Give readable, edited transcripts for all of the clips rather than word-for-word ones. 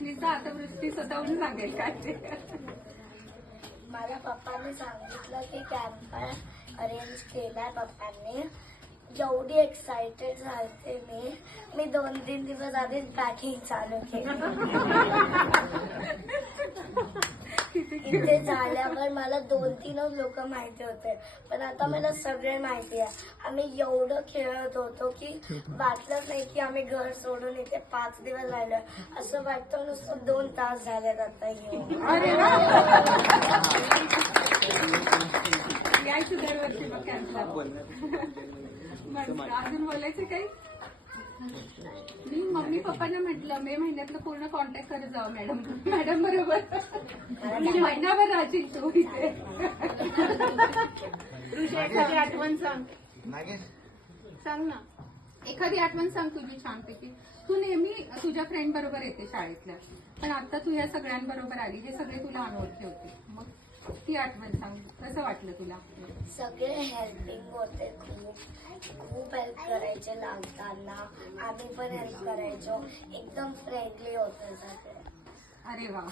वृष्टीचा आता वृष्टी स्वतःहून सांगेल काय ते. मला पप्पांनी सांगितलं की कॅम्प अरेंज केलाय पप्पांनी. जेवढी एक्साइटेड झालते मी 2-3 दिवस आधीच पॅकिंग चालू केली. इथे झाल्यावर मला 2-3च लोक माहिती होते, पण आता मला सगळे माहिती आहे. आम्ही एवढं खेळत होतो की वाटलंच नाही की आम्ही घर सोडून इथे 5 दिवस राहिलोय. असं वाटतं नुसतं 2 तास झालेत आता येऊन. यायचं दरवर्षी मग कॅम्पला. अजून बोलायचं काही? मी मम्मी पप्पांना म्हटलं मे महिन्यातलं पूर्ण कॉन्टॅक्ट करत जावं मॅडम बरोबर. मी महिनाभर राहशील तू इथे. एखादी आठवण सांग ना. एखादी आठवण सांग तुझी छानपैकी. तू नेहमी तुझ्या फ्रेंड बरोबर येते शाळेतल्या, पण आता तू या सगळ्यांबरोबर आली. हे सगळे तुला अनोळखी होते, मग ती आठवण सांग. कसं वाटलं तुला? सगळे हेल्पिंग होते, खूप हेल्प करायचे लागताना. आम्ही पण हेल्प करायचो. एकदम फ्रेंडली होते सगळे. अरे वा.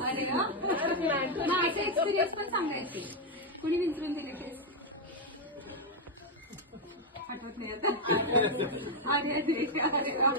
अरे वा. माझे एक्सपिरियन्स पण सांगायचे. कुणी विचारून दिले केस? आठवत नाही आता. अरे वा.